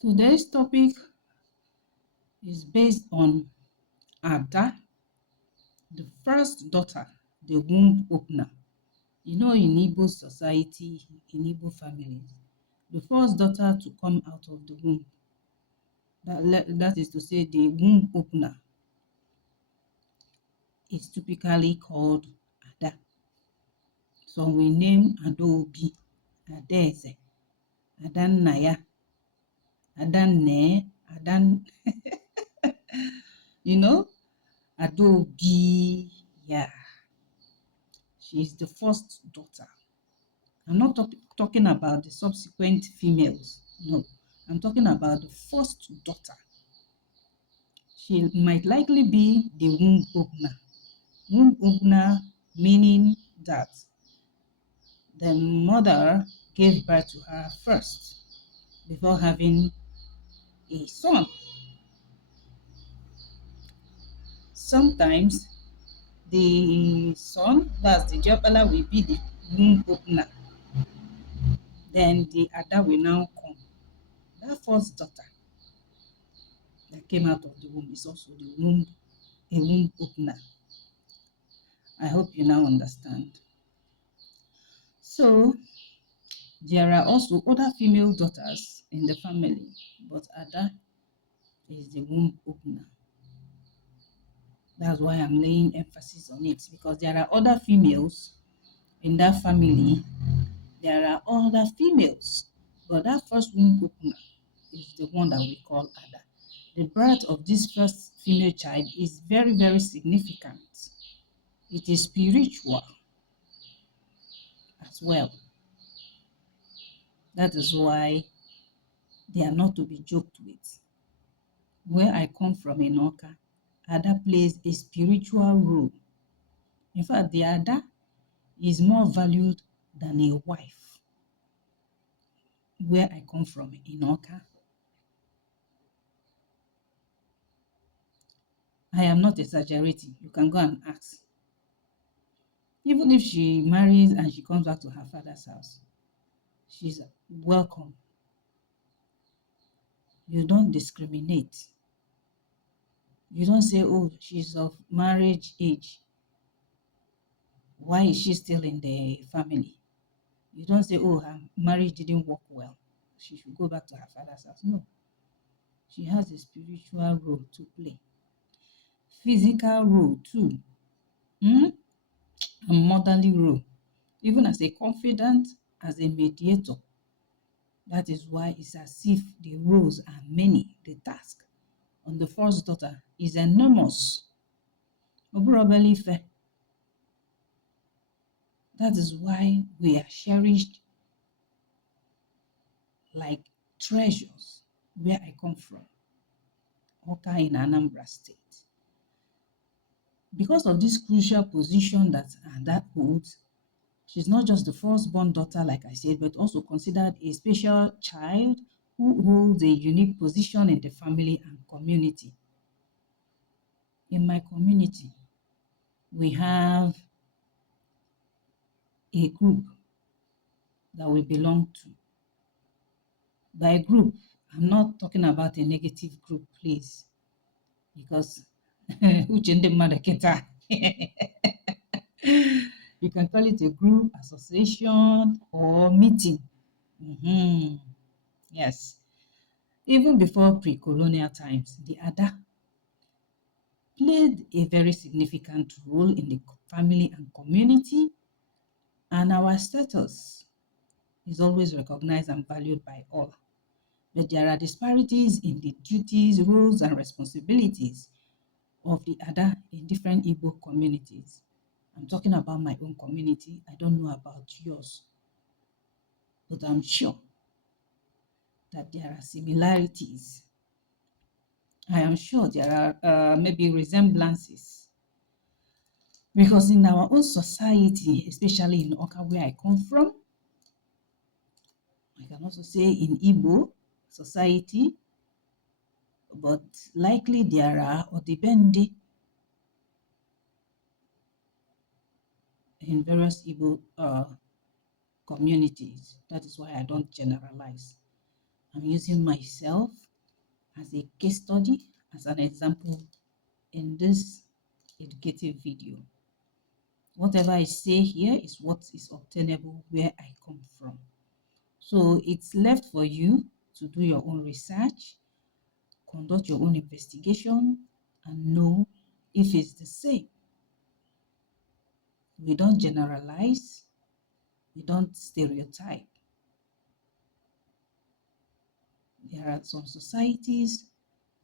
Today's topic is based on Ada, the first daughter, the womb opener. In Igbo society, in Igbo families, the first daughter to come out of the womb, that is to say, the womb opener, is typically called Ada. So we name Adaobi, Adaeze, Adannaya, Adanne, Adan, you know, Adaobi, yeah. She is the first daughter. I'm not talking about the subsequent females. No, I'm talking about the first daughter. She might likely be the womb opener. Womb opener meaning that the mother gave birth to her first before having a son. Sometimes the son, that's the Jopala, will be the womb opener. Then the Ada will now come. That first daughter that came out of the womb is also a womb opener. I hope you now understand. So there are also other female daughters in the family, but Ada is the womb opener. That's why I'm laying emphasis on it, because there are other females in that family. There are other females, but that first womb opener is the one that we call Ada. The birth of this first female child is very, very significant. It is spiritual as well. That is why they are not to be joked with. Where I come from in Oka, Ada plays a spiritual role. In fact, the Ada is more valued than a wife. Where I come from in Oka, I am not exaggerating. You can go and ask. Even if she marries and she comes back to her father's house, she's welcome. You don't discriminate. You don't say, oh, she's of marriage age. Why is she still in the family? You don't say, oh, her marriage didn't work well. She should go back to her father's house. No. She has a spiritual role to play. Physical role too. A motherly role. Even as a confidant, as a mediator. That is why it's as if the roles are many. The task on the first daughter is enormous. That is why we are cherished like treasures where I come from, Oka in Anambra State. Because of this crucial position that holds, she's not just the firstborn daughter, like I said, but also considered a special child who holds a unique position in the family and community. In my community, we have a group that we belong to. By group, I'm not talking about a negative group, please, because Uchende Madaketa. You can call it a group, association, or meeting. Yes. Even before pre-colonial times, the Ada played a very significant role in the family and community, and our status is always recognized and valued by all. But there are disparities in the duties, roles, and responsibilities of the Ada in different Igbo communities. I'm talking about my own community. I don't know about yours, but I'm sure that there are similarities. I am sure there are maybe resemblances. Because in our own society, especially in Oka, where I come from, I can also say in Igbo society, but likely there are Odibendi in various Igbo communities. That is why I don't generalize. I'm using myself as a case study, as an example in this educative video. Whatever I say here is what is obtainable where I come from. So it's left for you to do your own research, conduct your own investigation, and know if it's the same. We don't generalize, we don't stereotype. There are some societies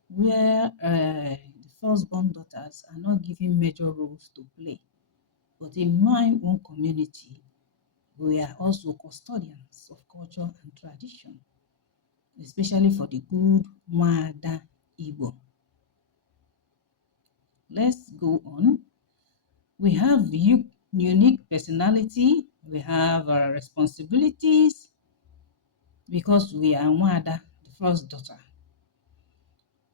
where the firstborn daughters are not given major roles to play. But in my own community, we are also custodians of culture and tradition, especially for the good Mwada Igbo. Let's go on. We have unique personality, we have responsibilities because we are Mwada, the first daughter.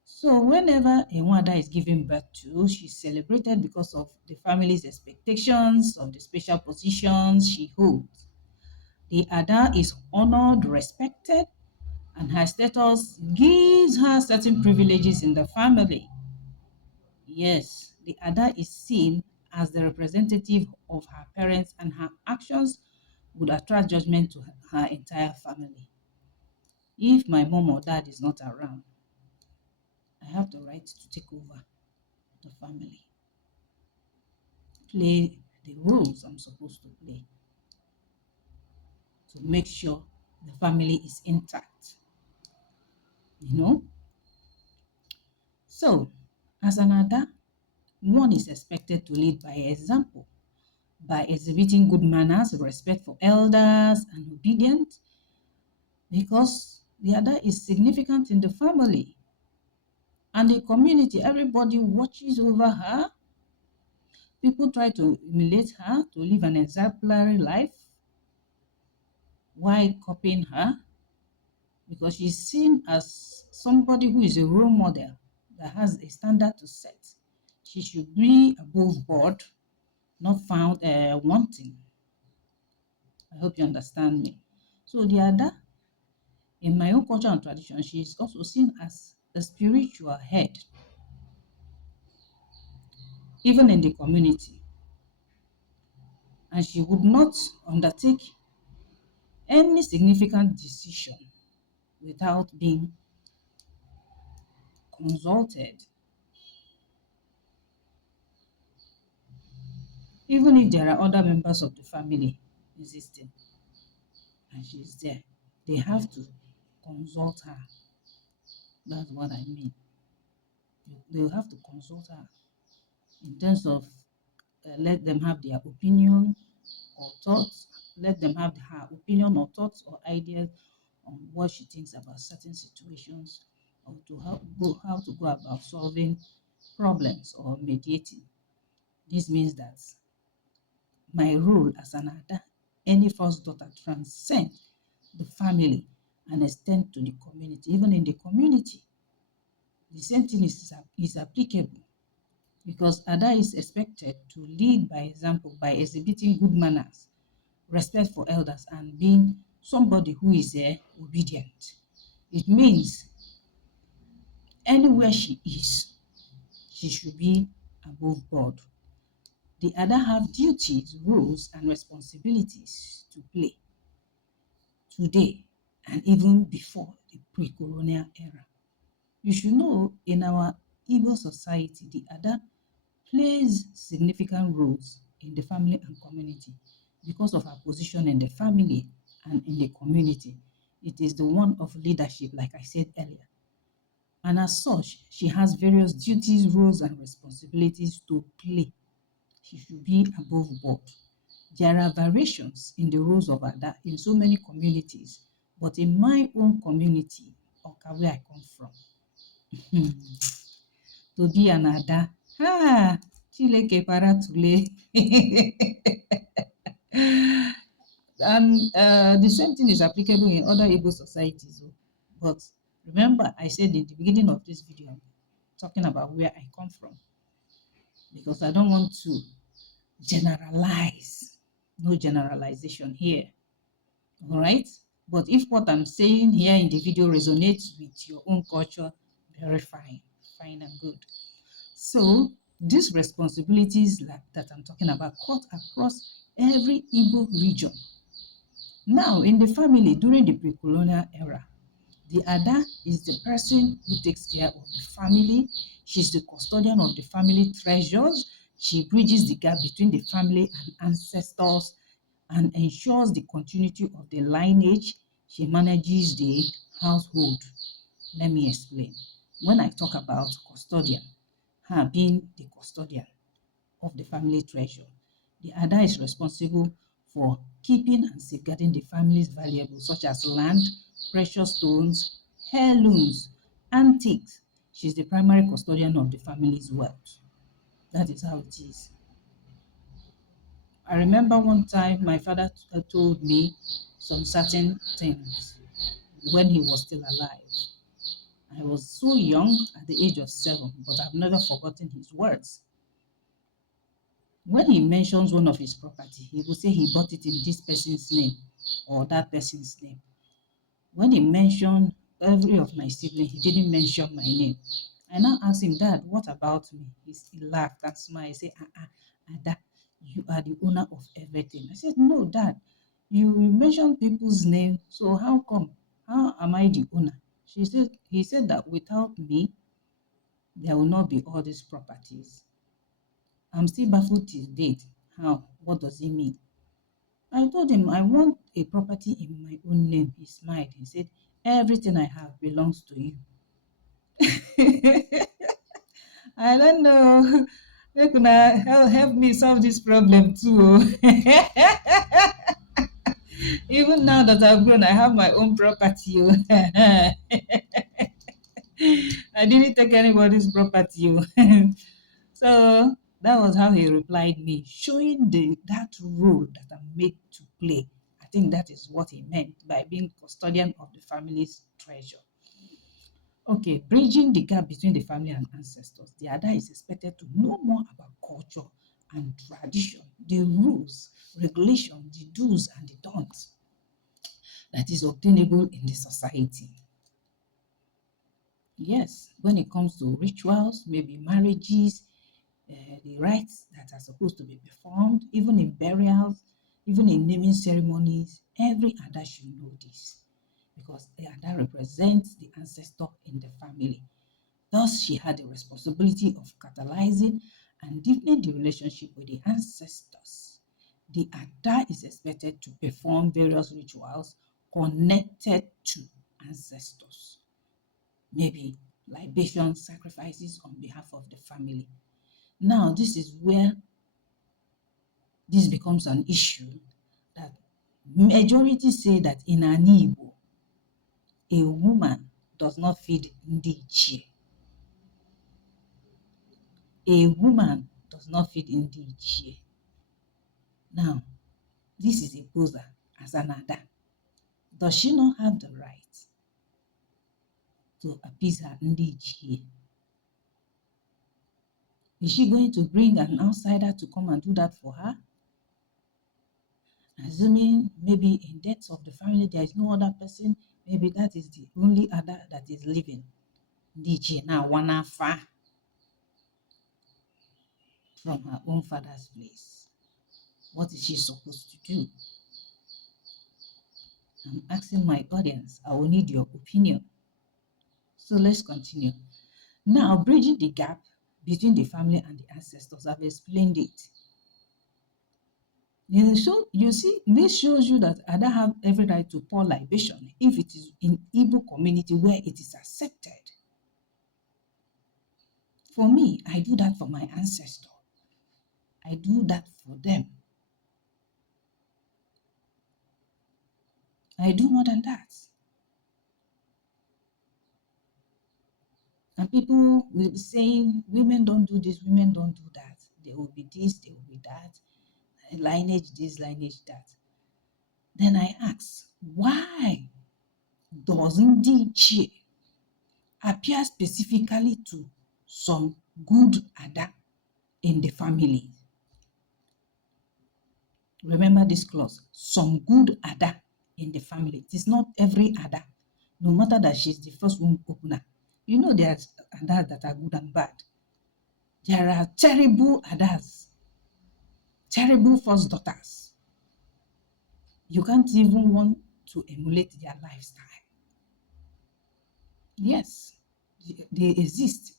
So whenever a Nwada is given birth to, she's celebrated because of the family's expectations of the special positions she holds. The Ada is honored, respected, and her status gives her certain privileges in the family. Yes, the Ada is seen as the representative of her parents, and her actions would attract judgment to her entire family. If my mom or dad is not around, I have the right to take over the family, play the roles I'm supposed to play to make sure the family is intact. You know? So, as an Ada, one is expected to lead by example, by exhibiting good manners, respect for elders, and obedience, because the Ada is significant in the family and the community. Everybody watches over her. People try to emulate her to live an exemplary life while copying her, because she's seen as somebody who is a role model that has a standard to set. She should be above board, not found wanting. I hope you understand me. So the Ada, in my own culture and tradition, she is also seen as a spiritual head, even in the community. And she would not undertake any significant decision without being consulted. Even if there are other members of the family existing and she's there, they have to consult her. That's what I mean. They will have to consult her in terms of let them have their opinion or thoughts, let them have her opinion or thoughts or ideas on what she thinks about certain situations, or to how to go about solving problems or mediating. This means that my role as an Ada, any first daughter, transcends the family and extend to the community. Even in the community, the same thing is applicable, because Ada is expected to lead by example by exhibiting good manners, respect for elders, and being somebody who is obedient. It means anywhere she is, she should be above board. The Ada have duties, roles, and responsibilities to play today and even before the pre-colonial era. You should know in our Igbo society, the Ada plays significant roles in the family and community because of her position in the family and in the community. It is the one of leadership, like I said earlier. And as such, she has various duties, roles, and responsibilities to play. She should be above board. There are variations in the roles of Ada in so many communities, but in my own community, Oka, where I come from, to be an Ada, Chileke para tule. And the same thing is applicable in other Igbo societies. But remember, I said in the beginning of this video, I'm talking about where I come from, because I don't want to generalize. No generalization here. All right? But if what I'm saying here in the video resonates with your own culture, very fine, fine and good. So these responsibilities that I'm talking about cut across every Igbo region. Now, in the family during the pre-colonial era, the Ada is the person who takes care of the family. She's the custodian of the family treasures. She bridges the gap between the family and ancestors and ensures the continuity of the lineage. She manages the household. Let me explain. When I talk about custodian, her being the custodian of the family treasure, the Ada is responsible for keeping and safeguarding the family's valuables such as land, precious stones, heirlooms, antiques. She's the primary custodian of the family's wealth. That is how it is. I remember one time my father told me some certain things when he was still alive. I was so young at the age of 7, but I've never forgotten his words. When he mentions one of his property, he will say he bought it in this person's name or that person's name. When he mentioned every of my siblings, he didn't mention my name. I now asked him, Dad, what about me? He laughed and smiled. He said, Ada, you are the owner of everything. I said, no, Dad, you mentioned people's name, so how come? How am I the owner? He said that without me, there will not be all these properties. I'm still baffled till date. How? What does it mean? I told him I want a property in my own name. He smiled. He said, everything I have belongs to you. I don't know. They could help me solve this problem too. Even now that I've grown, I have my own property. I didn't take anybody's property. So that was how he replied me, showing that role that I'm made to play. I think that is what he meant by being custodian of the family's treasure. Okay, bridging the gap between the family and ancestors. The Ada is expected to know more about culture and tradition, the rules, regulations, the do's and the don'ts that is obtainable in the society. Yes, when it comes to rituals, maybe marriages, the rites that are supposed to be performed, even in burials, even in naming ceremonies, every Ada should know this because the Ada represents the ancestor in the family. Thus, she had the responsibility of catalyzing and deepening the relationship with the ancestors. The Ada is expected to perform various rituals connected to ancestors, maybe libation sacrifices on behalf of the family. Now, this is where this becomes an issue that majority say that in an Igbo, a woman does not feed ndi ichie. A woman does not feed ndi ichie. Now, this is a poser as an Ada. Does she not have the right to appease her ndi ichie? Is she going to bring an outsider to come and do that for her? Assuming maybe in deaths of the family there is no other person, maybe that is the only Ada that is living. DJ now one far from her own father's place. What is she supposed to do? I'm asking my audience. I will need your opinion. So let's continue. Now, bridging the gap between the family and the ancestors. I've explained it. So you see, this shows you that Ada have every right to pour libation if it is in Igbo community where it is accepted. For me, I do that for my ancestor. I do that for them. I do more than that. And people will be saying, women don't do this, women don't do that. There will be this, there will be that. Lineage this, lineage that. Then I ask, why doesn't Ndichie appear specifically to some good Ada in the family? Remember this clause, some good Ada in the family. It is not every Ada, no matter that she's the first womb opener. You know, there's Adas that are good and bad. There are terrible Adas, terrible first daughters. You can't even want to emulate their lifestyle. Yes, they exist.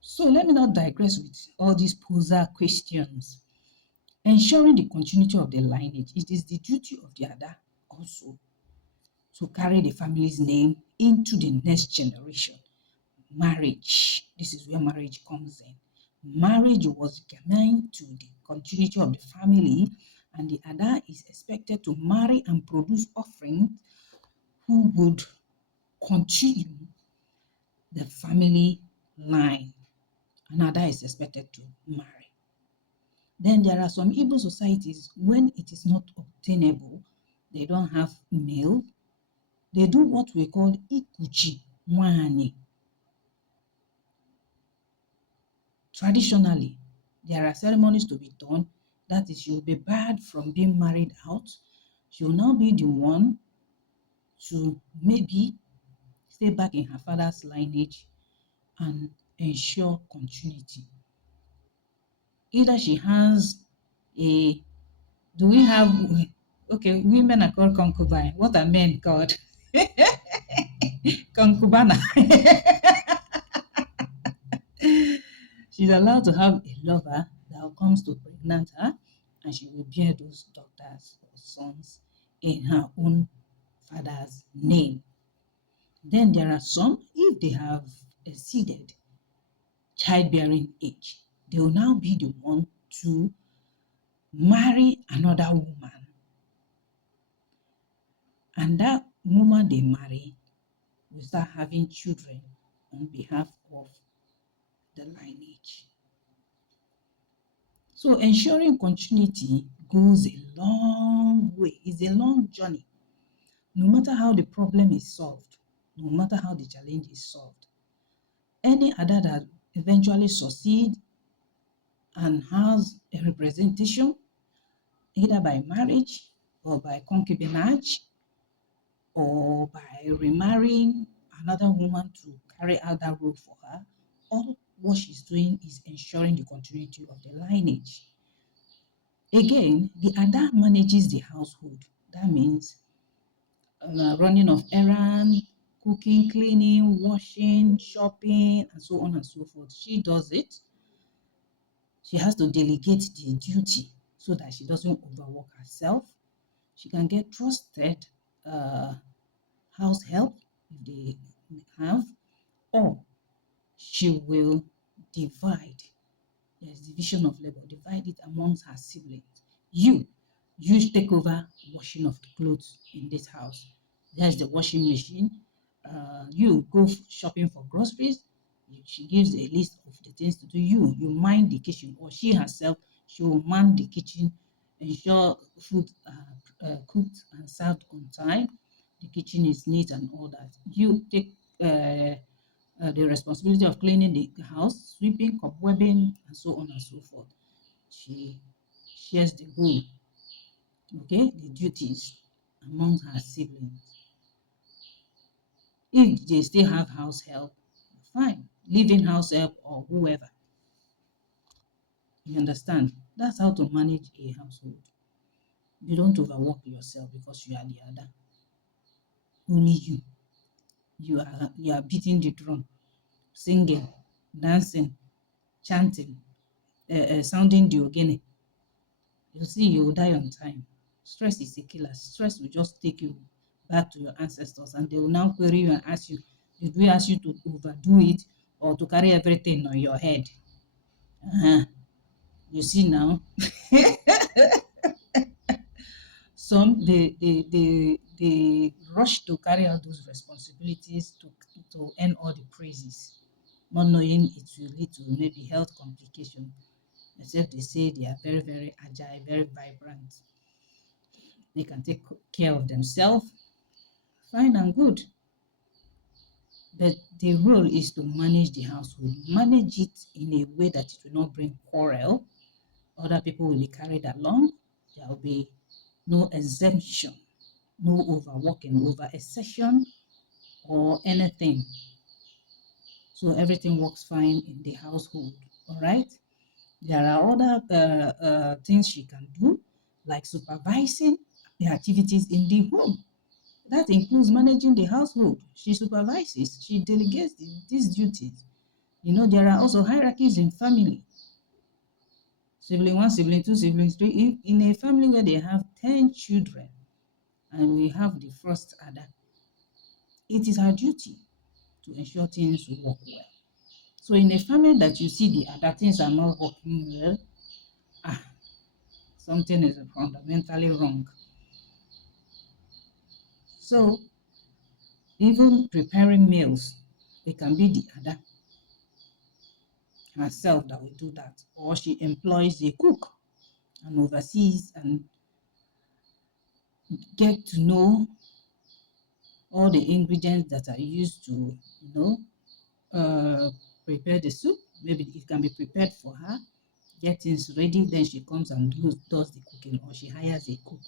So let me not digress with all these poser questions. Ensuring the continuity of the lineage, it is the duty of the Ada also to carry the family's name into the next generation. Marriage, this is where marriage comes in. Marriage was germane to the continuity of the family, and the Ada is expected to marry and produce offerings who would continue the family line. An Ada is expected to marry. Then there are some Igbo societies when it is not obtainable, they don't have male, they do what we call ikuchi nwani. Traditionally, there are ceremonies to be done. That is, you'll be barred from being married out. She'll now be the one to maybe stay back in her father's lineage and ensure continuity. Either she has a, do we have, okay, women are called concubine. What are men called? Concubana. She's allowed to have a lover that comes to pregnant her, and she will bear those daughters or sons in her own father's name. Then there are some, if they have exceeded childbearing age, they will now be the one to marry another woman. And that woman they marry will start having children on behalf of the lineage. So ensuring continuity goes a long way. It's a long journey. No matter how the problem is solved, no matter how the challenge is solved, any Ada that eventually succeed and has a representation, either by marriage or by concubinage or by remarrying another woman to carry out that role for her, all what she's doing is ensuring the continuity of the lineage. Again, the Ada manages the household. That means running of errands, cooking, cleaning, washing, shopping, and so on and so forth. She does it. She has to delegate the duty so that she doesn't overwork herself. She can get trusted uh, house help if they have, or she will divide. There's division of labor. Divide it amongst her siblings. You take over washing of the clothes in this house. There's the washing machine. You go shopping for groceries. She gives a list of the things to do. You mind the kitchen, or she herself, she will man the kitchen, ensure food cooked and served on time. The kitchen is neat and all that. You take the responsibility of cleaning the house, sweeping, cobwebbing, and so on and so forth. She shares the role, okay, the duties among her siblings. If they still have house help, fine, living house help or whoever. You understand? That's how to manage a household. You don't overwork yourself because you are the other. Only you. You are beating the drum, singing, dancing, chanting, sounding the ogene. You see, you will die on time. Stress is a killer. Stress will just take you back to your ancestors, and they will now query you and ask you, did we ask you to overdo it or to carry everything on your head? Uh-huh. You see now, some they rush to carry out those responsibilities to earn all the praises, not knowing it will lead to maybe health complication. Except they say they are very, very agile, very vibrant. They can take care of themselves, fine and good. But the role is to manage the household, manage it in a way that it will not bring quarrel. Other people will be carried along. There will be no exemption, no overworking, over excession, or anything. So everything works fine in the household. All right. There are other things she can do, like supervising the activities in the home. That includes managing the household. She supervises, she delegates these duties. There are also hierarchies in family. Sibling one, sibling two, siblings three. In a family where they have 10 children and we have the first Ada, it is her duty to ensure things work well. So in a family that you see the other things are not working well, ah, something is fundamentally wrong. So even preparing meals, it can be the other herself that will do that, or she employs a cook and oversees and get to know all the ingredients that are used to, uh, prepare the soup. Maybe it can be prepared for her, get things ready, then she comes and does the cooking, or she hires a cook.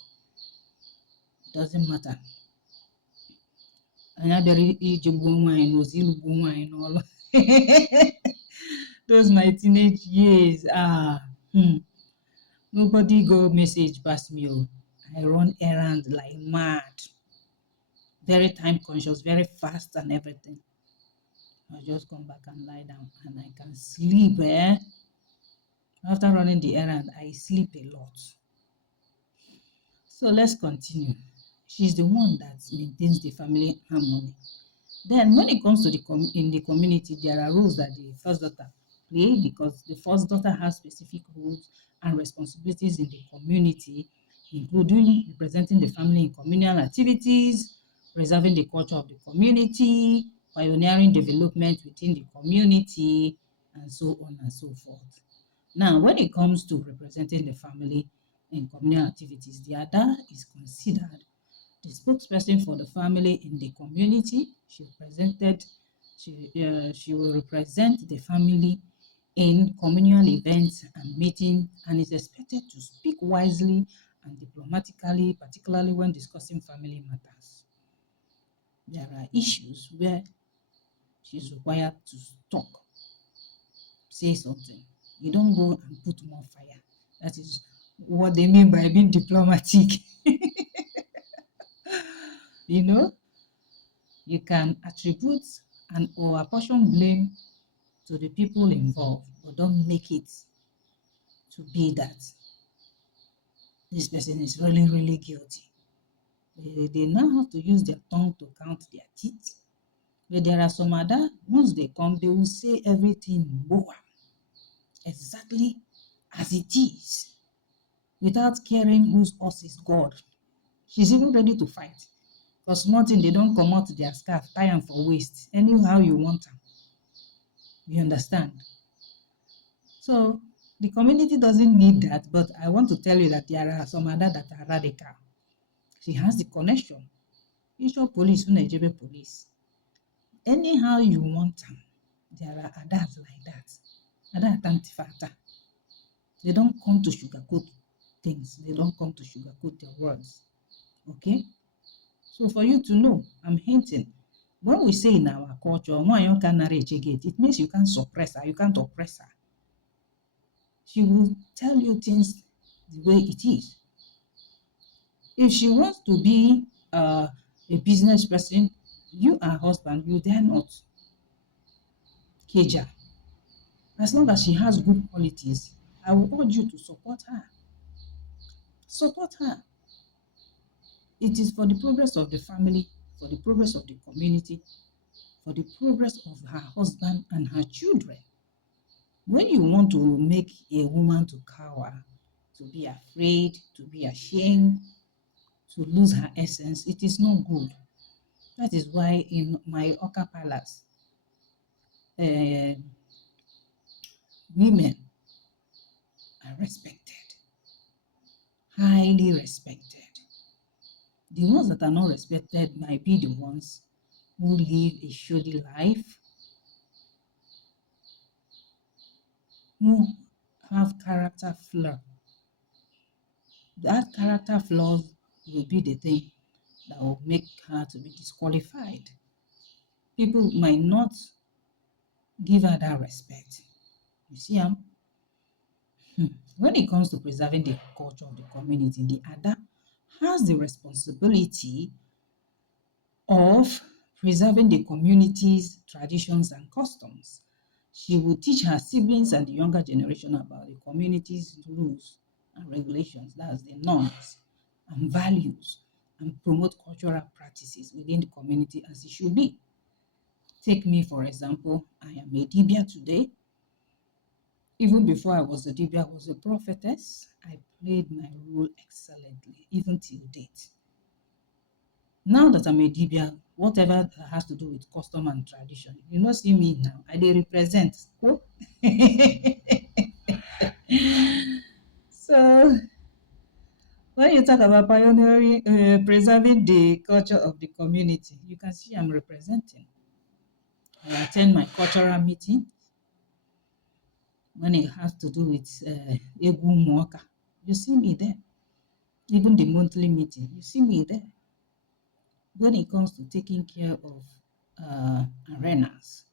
It doesn't matter. Anya bịara iji gbuo nwaanyị n'ozi ilugbu nwaanyị n'ọlụ. Those my teenage years, nobody go message pass me. Oh, I run errand like mad, very time conscious, very fast and everything. I just come back and lie down and I can sleep. After running the errand, I sleep a lot. So let's continue. She's the one that maintains the family harmony. Then when it comes to in the community, there are roles that the first daughter play, because the first daughter has specific roles and responsibilities in the community, including representing the family in communal activities, preserving the culture of the community, pioneering development within the community, and so on and so forth. Now, when it comes to representing the family in communal activities, the Ada is considered the spokesperson for the family in the community. She will represent the family in communal events and meetings, and is expected to speak wisely and diplomatically, particularly when discussing family matters. There are issues where she's required to talk, say something. You don't go and put more fire. That is what they mean by being diplomatic. You know, you can attribute or apportion blame to the people involved, but don't make it to be that this person is really, really guilty. They now have to use their tongue to count their teeth. But there are some other, once they come, they will say everything exactly as it is, without caring whose horse is God. She's even ready to fight. Because small thing, they don't come out their scarf, tie them for waist, anyhow you want them. You understand? So the community doesn't need that, but I want to tell you that there are some other that are radical. She has the connection. Bishop police, Nigeria police. Anyhow you want them, there are others like that. Other tantifata. They don't come to sugarcoat things. They don't come to sugarcoat their words. Okay? So for you to know, I'm hinting. When we say in our culture, it means you can't suppress her, you can't oppress her. She will tell you things the way it is. If she wants to be a business person, you are husband, you dare not cage her. As long as she has good qualities, I will urge you to support her. Support her. It is for the progress of the family, for the progress of the community, for the progress of her husband and her children. When you want to make a woman to cower, to be afraid, to be ashamed, to lose her essence, it is not good. That is why in my Oka Palace, women are respected, highly respected. The ones that are not respected might be the ones who live a shoddy life, who have character flaw, That character flaws will be the thing that will make her to be disqualified. People might not give her that respect. You see, when it comes to preserving the culture of the community, the Ada has the responsibility of preserving the community's traditions and customs. She will teach her siblings and the younger generation about the community's rules and regulations, that's the norms and values, and promote cultural practices within the community as it should be. Take me, for example, I am a Dibia today. Even before I was a Dibia, I was a prophetess. I played my role excellently, even till date. Now that I'm a Dibia, whatever that has to do with custom and tradition, you know, see me now, I dey represent. Oh. So when you talk about pioneering, preserving the culture of the community, you can see I'm representing. I attend my cultural meeting when it has to do with Egwu Mwaka. You see me there. Even the monthly meeting, you see me there. When it comes to taking care of arenas,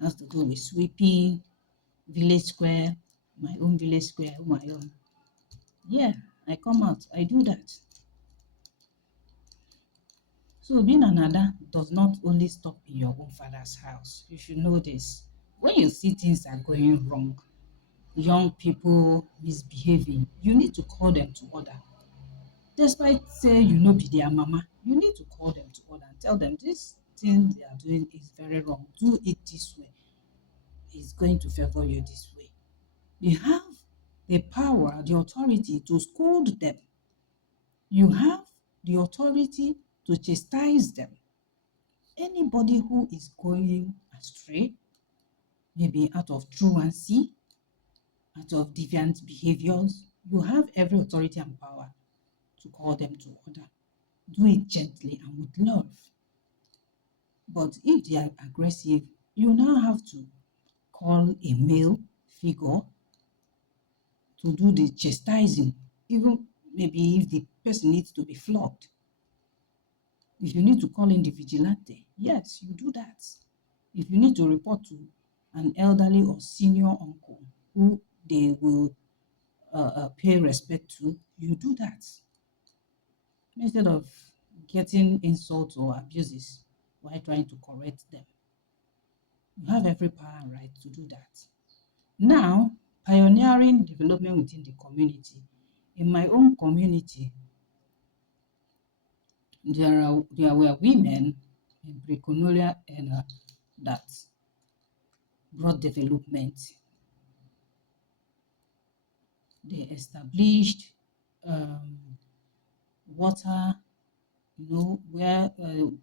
has to do with sweeping, village square, my own village square, my own. Yeah, I come out, I do that. So being an Ada does not only stop in your own father's house. You should know this. When you see things are going wrong, young people misbehaving, you need to call them to order. Despite say you know be their mama, you need to call them to order and tell them this thing they are doing is very wrong. Do it this way. It's going to favor you this way. You have the power, the authority to scold them. You have the authority to chastise them. Anybody who is going astray, maybe out of truancy, out of deviant behaviors, you have every authority and power to call them to order. Do it gently and with love. But if they are aggressive, you now have to call a male figure to do the chastising, even maybe if the person needs to be flogged. If you need to call in the vigilante, yes, you do that. If you need to report to an elderly or senior uncle who they will pay respect to, you do that. Instead of getting insults or abuses while trying to correct them. You have every power and right to do that. Now, pioneering development within the community. In my own community, there were women in pre-colonial era that brought development. They established water, where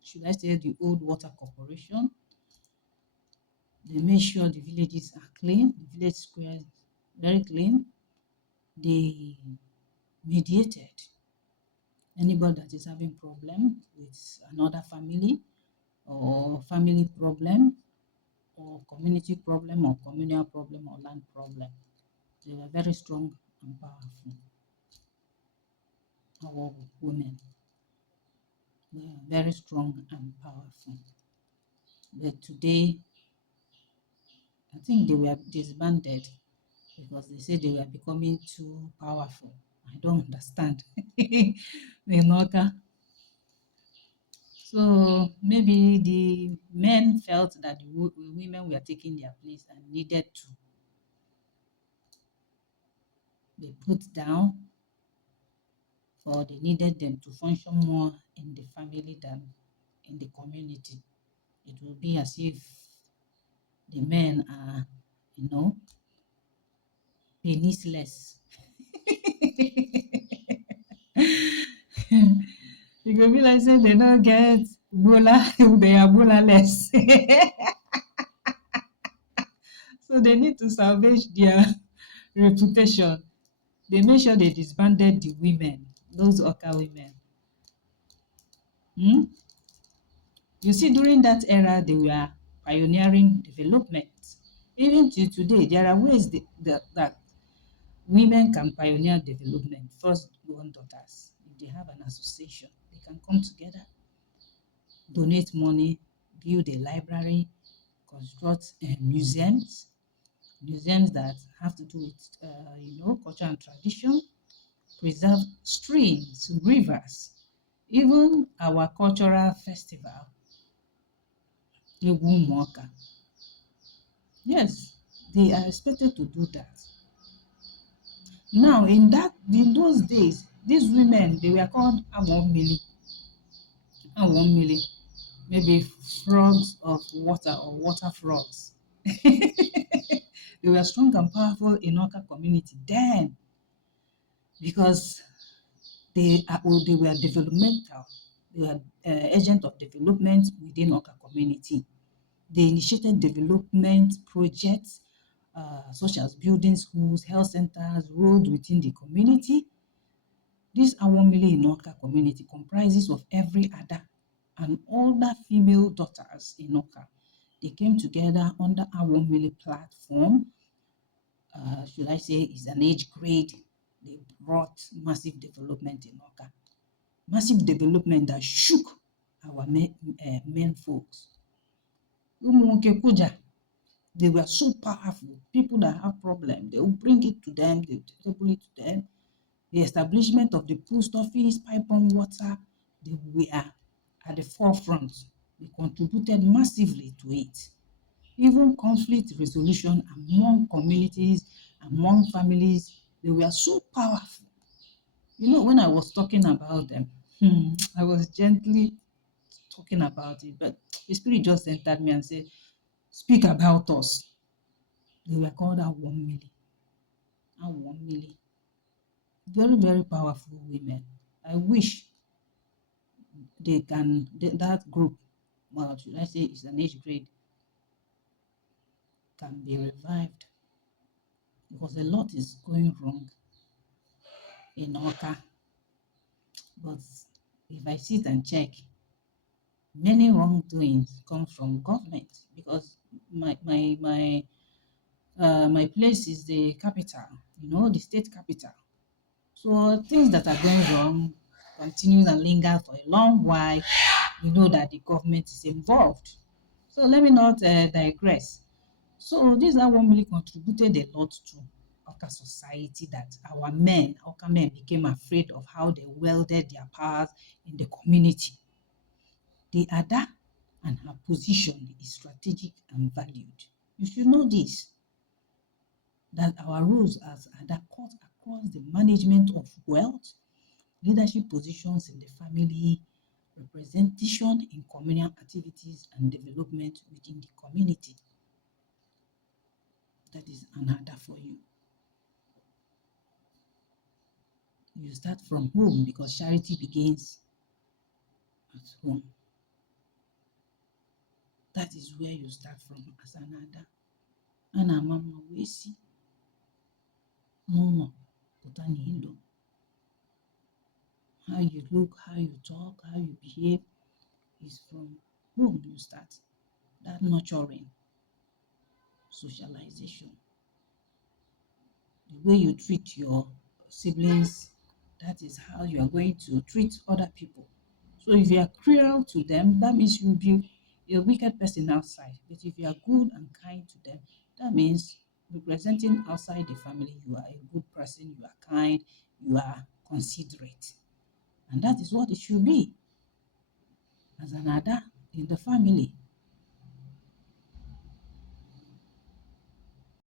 should I say the old water corporation. They make sure the villages are clean, the village squares very clean. They mediated anybody that is having problem with another family or family problem or community problem or communal problem or land problem. They were very strong and powerful. Our women were very strong and powerful. But today, I think they were disbanded because they said they were becoming too powerful. I don't understand. Menoka. So maybe the men felt that the women were taking their place and needed to be put down, or they needed them to function more in the family than in the community. It will be as if the men are, penisless. You go be like say they don't get bola, they are bola-less. So they need to salvage their reputation. They make sure they disbanded the women, those Oka women. Hmm? You see, during that era, they were pioneering development. Even till today, there are ways that Women can pioneer development, first-born daughters. If they have an association, they can come together, donate money, build a library, construct museums that have to do with, culture and tradition, preserve streams, rivers, even our cultural festival, Egwu Umuoka. Yes, they are expected to do that. Now, in those days, these women they were called Awomili, maybe frogs of water or water frogs. They were strong and powerful in Oka community then because they were developmental. They were agent of development within Oka community. They initiated development projects such as building schools, health centers, roads within the community. This Awomili in Oka community comprises of every Ada and older female daughters in Oka. They came together under Awomili platform. Should I say is an age grade. They brought massive development in Oka. Massive development that shook our men folks. Umunke Kuja, they were so powerful. People that have problems, they will bring it to them, they will table it to them. The establishment of the post office, pipe on water, they were at the forefront. They contributed massively to it. Even conflict resolution among communities, among families, they were so powerful. When I was talking about them, I was gently talking about it, but the spirit just entered me and said, speak about us. They were called Awomili. Awomili. Very, very powerful women. I wish that group, well, should I say it's an age grade, can be revived because a lot is going wrong in Oka. But if I sit and check, many wrongdoings come from government because my place is the capital, the state capital. So things that are going wrong continue and linger for a long while. We know that the government is involved. So let me not digress. So this one really contributed a lot to Oka society that Oka men became afraid of how they wielded their powers in the community. The Ada and her position is strategic and valued. You should know this, that our roles as Ada cut across the management of wealth, leadership positions in the family, representation in communal activities, and development within the community. That is another for you. You start from home because charity begins at home. That is where you start from as another. Ana mama wesi momo utanindo. How you look, how you talk, how you behave is from home you start. That nurturing, socialization, the way you treat your siblings, that is how you are going to treat other people. So if you are cruel to them, that means you'll be a wicked person outside. But if you are good and kind to them, that means representing outside the family, you are a good person, you are kind, you are considerate. And that is what it should be as an Ada in the family.